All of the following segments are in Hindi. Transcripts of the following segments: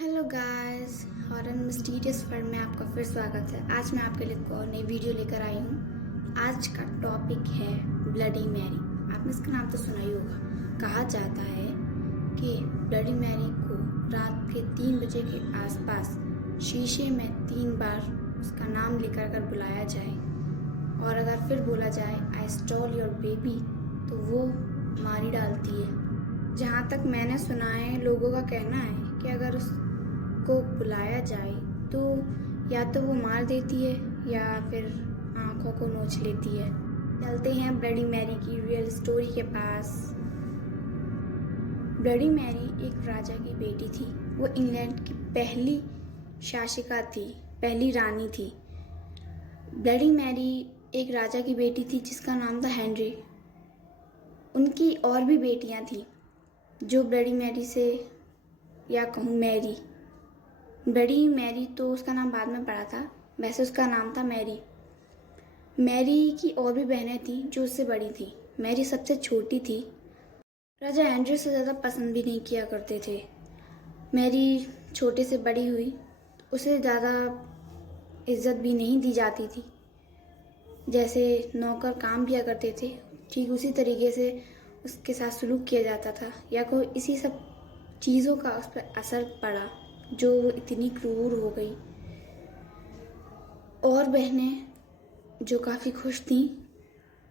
Hello guys, horror mysterious world में आपका फिर स्वागत है। आज मैं आपके लिए एक और नई वीडियो लेकर आई हूँ। आज का टॉपिक है ब्लडी मैरी। आपने इसका नाम तो सुना ही होगा। कहा जाता है कि ब्लडी मैरी को रात के 3 बजे के आसपास शीशे में 3 बार उसका नाम लिखकर अगर बुलाया जाए और अगर फिर बोला जाए आई स्टॉल योर बेबी, तो वो मार ही डालती है। जहाँ तक मैंने सुना है, लोगों का कहना है कि अगर उसको बुलाया जाए तो या तो वो मार देती है या फिर आंखों को नोच लेती है। चलते हैं ब्लडी मैरी की रियल स्टोरी के पास। ब्लडी मैरी एक राजा की बेटी थी। वो इंग्लैंड की पहली शासिका थी, पहली रानी थी। ब्लडी मैरी एक राजा की बेटी थी जिसका नाम था हेनरी। उनकी और भी बेटियां थीं जो ब्लडी मैरी से, या कहूँ मैरी, ब्लडी मैरी तो उसका नाम बाद में पड़ा था, वैसे उसका नाम था मैरी। मैरी की और भी बहनें थीं जो उससे बड़ी थी। मैरी सबसे छोटी थी। राजा हेनरी से ज़्यादा पसंद भी नहीं किया करते थे। मैरी छोटे से बड़ी हुई, उसे ज़्यादा इज्जत भी नहीं दी जाती थी। जैसे नौकर काम किया करते थे, ठीक उसी तरीके से उसके साथ सलूक किया जाता था, या कोई इसी सब चीज़ों का उस पर असर पड़ा जो वो इतनी क्रूर हो गई। और बहनें जो काफ़ी खुश थीं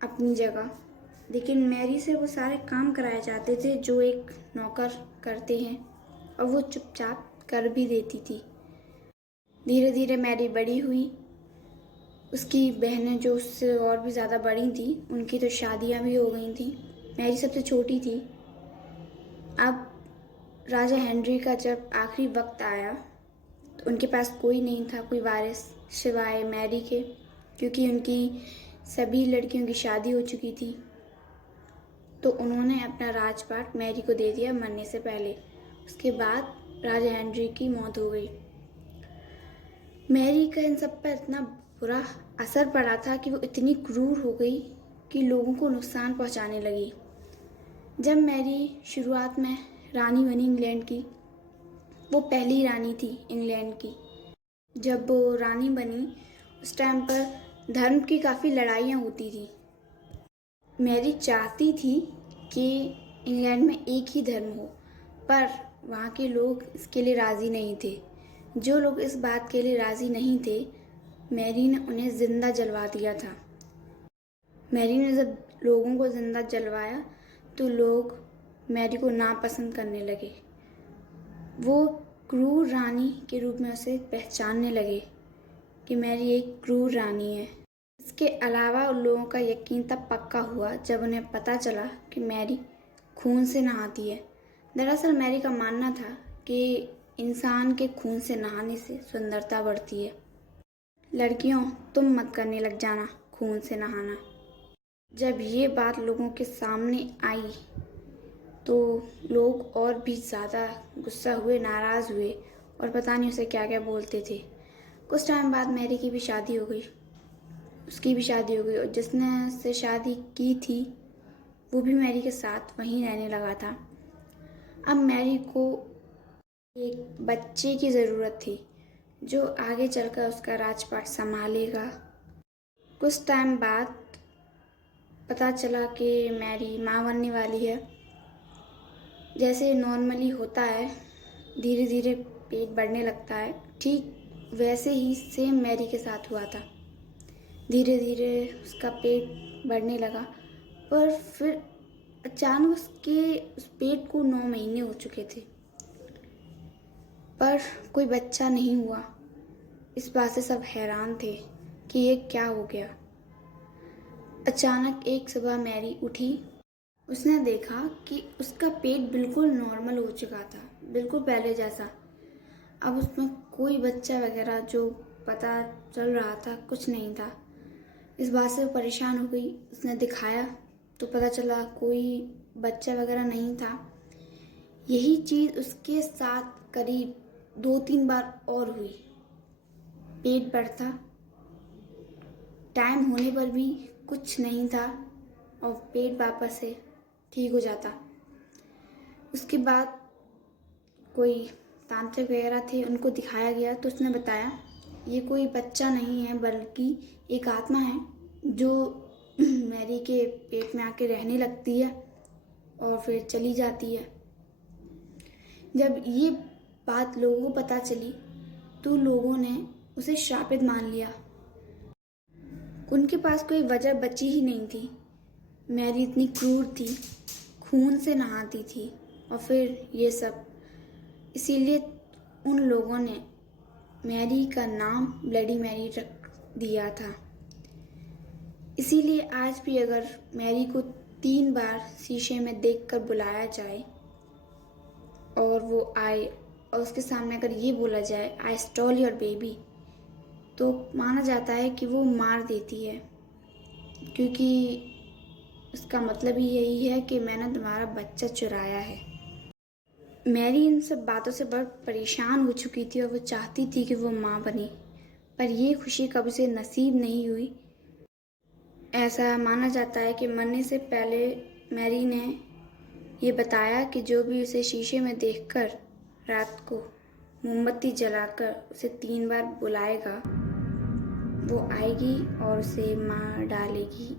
अपनी जगह, लेकिन मैरी से वो सारे काम कराए जाते थे जो एक नौकर करते हैं, और वो चुपचाप कर भी देती थी। धीरे धीरे मैरी बड़ी हुई। उसकी बहनें जो उससे और भी ज़्यादा बड़ी थी, उनकी तो शादियाँ भी हो गई थी। मैरी सबसे छोटी थी। अब राजा हेनरी का जब आखिरी वक्त आया तो उनके पास कोई नहीं था, कोई वारिस सिवाय मैरी के, क्योंकि उनकी सभी लड़कियों की शादी हो चुकी थी। तो उन्होंने अपना राजपाट मैरी को दे दिया मरने से पहले। उसके बाद राजा हेनरी की मौत हो गई। मैरी का इन सब पर इतना बुरा असर पड़ा था कि वो इतनी क्रूर हो गई कि लोगों को नुकसान पहुंचाने लगी। जब मैरी शुरुआत में रानी बनी इंग्लैंड की, वो पहली रानी थी इंग्लैंड की। जब वो रानी बनी उस टाइम पर धर्म की काफ़ी लड़ाइयाँ होती थी। मैरी चाहती थी कि इंग्लैंड में एक ही धर्म हो, पर वहाँ के लोग इसके लिए राज़ी नहीं थे। जो लोग इस बात के लिए राज़ी नहीं थे, मैरी ने उन्हें ज़िंदा जलवा दिया था। मैरी ने जब लोगों को ज़िंदा जलवाया तो लोग मैरी को नापसंद करने लगे। वो क्रूर रानी के रूप में उसे पहचानने लगे कि मैरी एक क्रूर रानी है। इसके अलावा उन लोगों का यकीन तब पक्का हुआ जब उन्हें पता चला कि मैरी खून से नहाती है। दरअसल मैरी का मानना था कि इंसान के खून से नहाने से सुंदरता बढ़ती है। लड़कियों, तुम मत करने लग जाना खून से नहाना। जब ये बात लोगों के सामने आई तो लोग और भी ज़्यादा गुस्सा हुए, नाराज़ हुए, और पता नहीं उसे क्या क्या बोलते थे। कुछ टाइम बाद मैरी की भी शादी हो गई। उसकी भी शादी हो गई, और जिसने उससे शादी की थी वो भी मैरी के साथ वहीं रहने लगा था। अब मैरी को एक बच्चे की ज़रूरत थी जो आगे चलकर उसका राजपाट संभालेगा। कुछ टाइम बाद पता चला कि मैरी माँ बनने वाली है। जैसे नॉर्मली होता है, धीरे धीरे पेट बढ़ने लगता है, ठीक वैसे ही सेम मैरी के साथ हुआ था। धीरे धीरे उसका पेट बढ़ने लगा, पर फिर अचानक उसके उस पेट को 9 महीने हो चुके थे, पर कोई बच्चा नहीं हुआ। इस बात से सब हैरान थे कि ये क्या हो गया। अचानक एक सुबह मैरी उठी। उसने देखा कि उसका पेट बिल्कुल नॉर्मल हो चुका था, बिल्कुल पहले जैसा। अब उसमें कोई बच्चा वगैरह जो पता चल रहा था कुछ नहीं था। इस बात से वो परेशान हो गई। उसने दिखाया तो पता चला कोई बच्चा वगैरह नहीं था। यही चीज़ उसके साथ करीब 2-3 बार और हुई। पेट बढ़ता, टाइम होने पर भी कुछ नहीं था, और पेट वापस से ठीक हो जाता। उसके बाद कोई तांत्रिक वगैरह थे उनको दिखाया गया तो उसने बताया ये कोई बच्चा नहीं है बल्कि एक आत्मा है जो मैरी के पेट में आके रहने लगती है और फिर चली जाती है। जब ये बात लोगों को पता चली तो लोगों ने उसे श्रापित मान लिया। उनके पास कोई वजह बची ही नहीं थी। मैरी इतनी क्रूर थी, खून से नहाती थी और फिर ये सब। इसीलिए उन लोगों ने मैरी का नाम ब्लडी मैरी रख दिया था। इसीलिए आज भी अगर मैरी को 3 बार शीशे में देखकर बुलाया जाए और वो आए और उसके सामने अगर ये बोला जाए आई स्टॉल योर बेबी, तो माना जाता है कि वो मार देती है, क्योंकि उसका मतलब ही यही है कि मैंने तुम्हारा बच्चा चुराया है। मैरी इन सब बातों से बहुत परेशान हो चुकी थी और वो चाहती थी कि वो माँ बने, पर ये खुशी कभी उसे नसीब नहीं हुई। ऐसा माना जाता है कि मरने से पहले मैरी ने ये बताया कि जो भी उसे शीशे में देखकर रात को मोमबत्ती जलाकर उसे 3 बार बुलाएगा वो आएगी और उसे मार डालेगी।